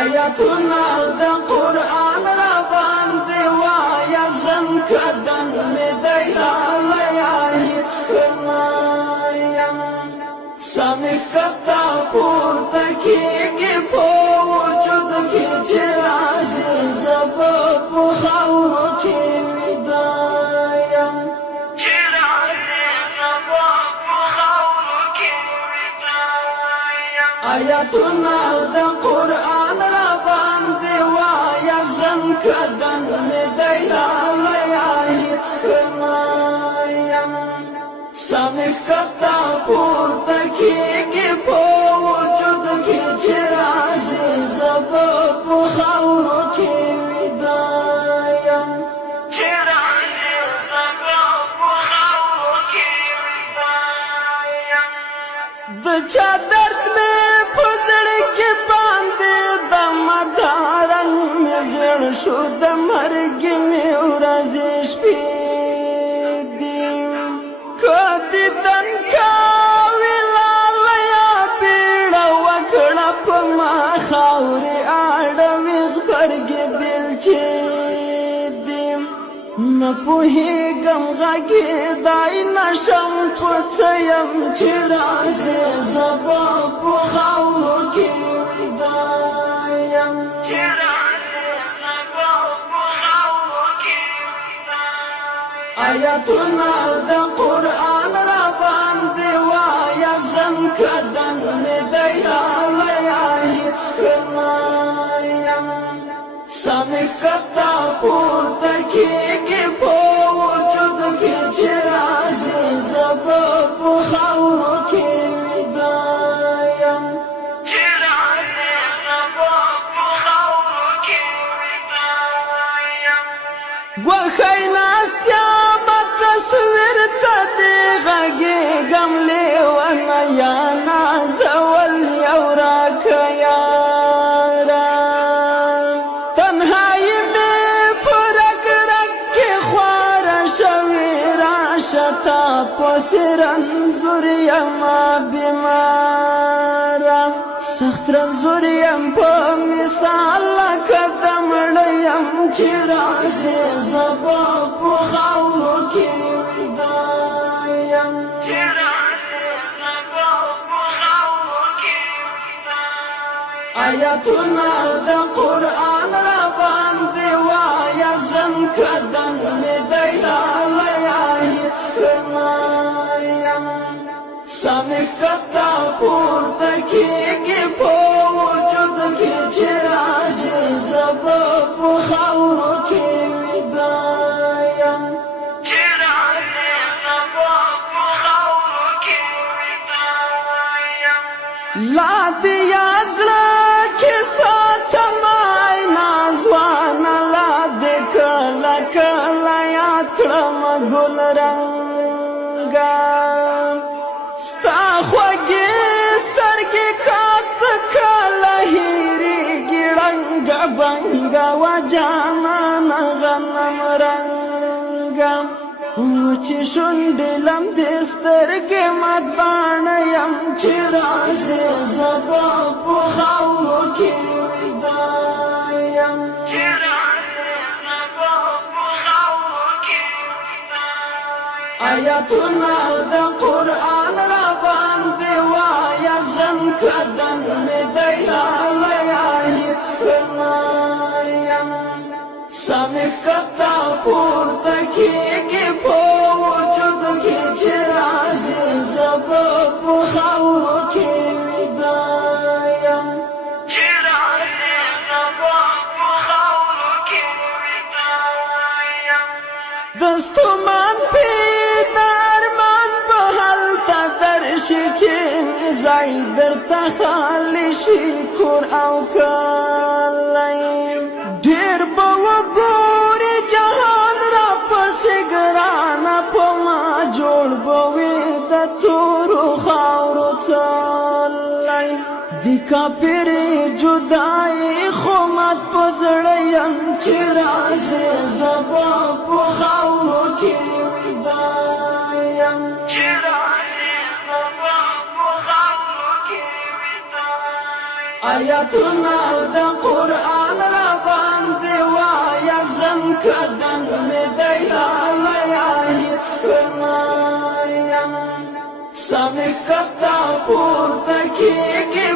آیاتنا د قرآن را باندې وایا زم کدن می دی لایا هیڅ کمایم سمی کتا پورته کېږي په وجود کې چې راځي زه به په خاورو کې ویدایم چې راځي زه به په خاورو کې ویدایم آیاتنا د قرآن را باندې وایا زم کدن می دی لایا هیڅ کمایم سمی کتا پورته کېږي په وجود کې چې راځي زه به په خاورو کې ویدایم چې راځي زه به په خاورو کې ویدایم د چا درد مې په زړه کې باندې د مدارنګ مې زړه شو د مرګ مې ورځې شپې خاوري اړوي غبرګي بلچې دیم نه پوهېږم غږې دای نشم په څه یم چې راځې زه به په خاورو کې ویدایم چې راځې زه به په خاورو کې ویدایم آیاتونه د قرآن را باندې وایا زم کدن مې دی لایا هیڅ کمایم سمی کتا پورته کېږي په وجود کې چې راځي زه به په خاورو کې ویدایم چې راځي زه به په خاورو کې ویدایم ګوښی ناستیا به تصویر ته دې غږېږم لیونه یا نازول یو راکه یاره تنهایي مې په رګ رګ کې خواره شوې راشه تا پسې رنځور یمه بیماره سخت رنځور یم په مثال لکه د مړه یم چې راځې زه به په خاورو کې ویدایم چې راځې زه به په خاورو کې ویدایم آیاتونه د قرآن را باندې وایا زم کدن مې دی لایا هیڅ کمایم سمی کتا پورته کېږي په وجود کې چې راځي زه به په خاورو کې ویدایم چې راځي زه به په خاورو کې ویدایم لا دې یاد زړه کې ساتم عینا ځوانه لا دې کله کله یاد کړم ګلرنګه ستا خوږې سترګې کاته کله هېرېږي ړنګه بنګه وه جانانه غنم رنګه وچې شونډې لمدې سترګې مدباڼه یم چې راځې زه به په خاورو کې ویدایم چې راځې زه به په خاورو کې ویدایم آیاتونه د قرآن را باندې وایا زم کدن مې دی لایا هیڅ کمایم سمی کتا پورته کېږي په وجود کې چې راځي زه به په خاورو کې ویدایم چې راځي زه به په خاورو کې ویدایم د ستومان پې د ارمان به هلته درشي چې ځای درته خالي شي کور او کلی ډېر به وګورې جهان را پسې ګرانه په ما جوړ به وي د تورو خاورو څلی د کاپرې جدایي خو مات په زړه یم چې راځې زه به په خاورو کې ویدایم چې راځې زه به په خاورو کې ویدایم آیاتونه د کنایم سمی کتا پورتا کیگی